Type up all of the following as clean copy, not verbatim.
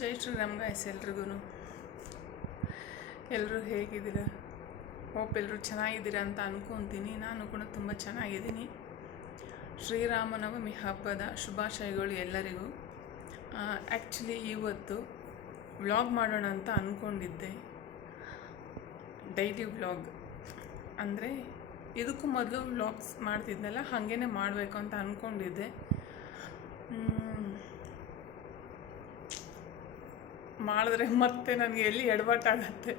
ಜೈ Shriram guys ಎಲ್ರಿಗೂ. ಎಲ್ಲರೂ ಹೇಗಿದ್ದೀರಾ? ಹೋಪ್ ಎಲ್ಲರೂ ಚೆನ್ನಾಗಿದ್ದೀರಾ ಅಂತ ಅಂದ್ಕೊತೀನಿ. ನಾನು ಕೂಡ ತುಂಬ ಚೆನ್ನಾಗಿದ್ದೀನಿ. ಶ್ರೀರಾಮನವಮಿ ಹಬ್ಬದ ಶುಭಾಶಯಗಳು ಎಲ್ಲರಿಗೂ. ಆ್ಯಕ್ಚುಲಿ ಇವತ್ತು ವ್ಲಾಗ್ ಮಾಡೋಣ ಅಂತ ಅಂದ್ಕೊಂಡಿದ್ದೆ. ಡೈಲಿ ವ್ಲಾಗ್ ಅಂದರೆ ಇದಕ್ಕೂ ಮೊದಲು ವ್ಲಾಗ್ಸ್ ಮಾಡ್ತಿದ್ನಲ್ಲ, ಹಾಗೇ ಮಾಡಬೇಕು ಅಂತ ಅಂದ್ಕೊಂಡಿದ್ದೆ. ಮಾಡಿದ್ರೆ ಮತ್ತೆ ನನಗೆ ಎಲ್ಲಿ ಎಡವಟ್ಟಾಗತ್ತೆ.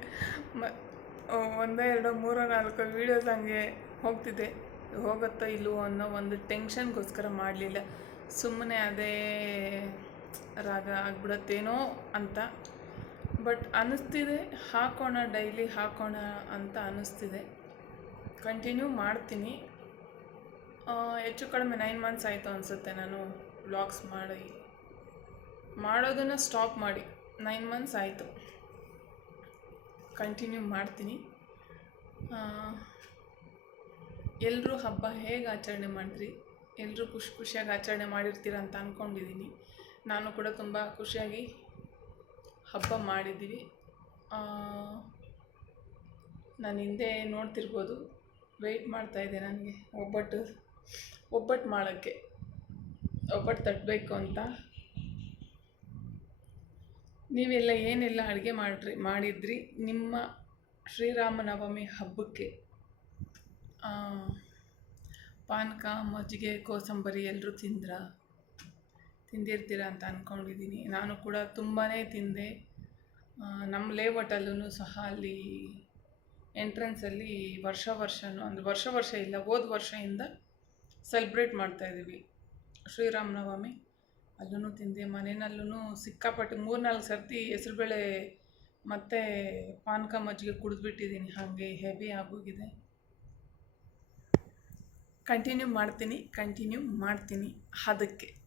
ಒಂದೋ ಎರಡೋ ಮೂರೋ ನಾಲ್ಕು ವೀಡಿಯೋಸ್ ಹಂಗೆ ಹೋಗ್ತಿದ್ದೆ, ಹೋಗುತ್ತೋ ಇಲ್ಲವೋ ಅನ್ನೋ ಒಂದು ಟೆನ್ಷನ್ಗೋಸ್ಕರ ಮಾಡಲಿಲ್ಲ. ಸುಮ್ಮನೆ ಅದೇ ರಾಗ ಆಗ್ಬಿಡತ್ತೇನೋ ಅಂತ. ಬಟ್ ಅನ್ನಿಸ್ತಿದೆ ಹಾಕೋಣ, ಡೈಲಿ ಹಾಕೋಣ ಅಂತ ಅನ್ನಿಸ್ತಿದೆ. ಕಂಟಿನ್ಯೂ ಮಾಡ್ತೀನಿ. ಹೆಚ್ಚು ಕಡಿಮೆ 9 ಮಂತ್ಸ್ ಆಯಿತು ಅನಿಸುತ್ತೆ ನಾನು ವ್ಲಾಗ್ಸ್ ಮಾಡೋದನ್ನು ಸ್ಟಾಪ್ ಮಾಡಿ. 9 ಮಂತ್ಸ್ ಆಯಿತು. ಕಂಟಿನ್ಯೂ ಮಾಡ್ತೀನಿ. ಎಲ್ಲರೂ ಹಬ್ಬ ಹೇಗೆ ಆಚರಣೆ ಮಾಡಿದ್ರಿ? ಎಲ್ಲರೂ ಖುಷಿಯಾಗಿ ಆಚರಣೆ ಮಾಡಿರ್ತೀರ ಅಂತ ಅಂದ್ಕೊಂಡಿದ್ದೀನಿ. ನಾನು ಕೂಡ ತುಂಬ ಖುಷಿಯಾಗಿ ಹಬ್ಬ ಮಾಡಿದ್ದೀವಿ. ನಾನು ಹಿಂದೆ ನೋಡ್ತಿರ್ಬೋದು, ವೆಯ್ಟ್ ಮಾಡ್ತಾಯಿದ್ದೆ ನನಗೆ ಒಬ್ಬಟ್ಟು ಮಾಡೋಕ್ಕೆ, ಒಬ್ಬಟ್ಟು ತಟ್ಟಬೇಕು ಅಂತ. ನೀವೆಲ್ಲ ಏನೆಲ್ಲ ಅಡುಗೆ ಮಾಡಿದ್ರಿ ನಿಮ್ಮ ಶ್ರೀರಾಮನವಮಿ ಹಬ್ಬಕ್ಕೆ? ಪಾನಕ, ಮಜ್ಜಿಗೆ, ಕೋಸಂಬರಿ ಎಲ್ಲರೂ ತಿಂದಿರ್ತೀರ ಅಂತ ಅಂದ್ಕೊಂಡಿದ್ದೀನಿ. ನಾನು ಕೂಡ ತುಂಬಾ ತಿಂದೆ. ನಮ್ಮ ಲೇಔಟಲ್ಲೂ ಸಹ ಅಲ್ಲಿ ಎಂಟ್ರೆನ್ಸಲ್ಲಿ ವರ್ಷನೂ ಅಂದರೆ ವರ್ಷ ಇಲ್ಲ, ಹೋದ ವರ್ಷದಿಂದ ಸೆಲೆಬ್ರೇಟ್ ಮಾಡ್ತಾಯಿದ್ದೀವಿ ಶ್ರೀರಾಮನವಮಿ. ಅಲ್ಲೂ ತಿಂದೆ. ಮನೆಯಲ್ಲೂ ಸಿಕ್ಕಾಪಟ್ಟೆ 3-4 ಸರ್ತಿ ಹೆಸರುಬೇಳೆ ಮತ್ತು ಪಾನಕ ಮಜ್ಜಿಗೆ ಕುಡಿದ್ಬಿಟ್ಟಿದ್ದೀನಿ. ಹಾಗೆ ಹೆವಿ ಆಗೋಗಿದೆ. ಕಂಟಿನ್ಯೂ ಮಾಡ್ತೀನಿ.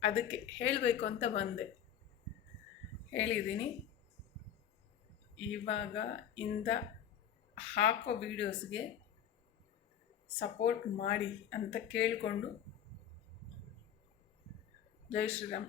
ಅದಕ್ಕೆ ಹೇಳಬೇಕು ಅಂತ ಬಂದೆ. ಹೇಳಿದ್ದೀನಿ. ಇವಾಗ ಇಂದ ಹಾಕೋ ವೀಡಿಯೋಸ್ಗೆ ಸಪೋರ್ಟ್ ಮಾಡಿ ಅಂತ ಕೇಳಿಕೊಂಡು ಜೈ ಶ್ರೀರಾಮ್.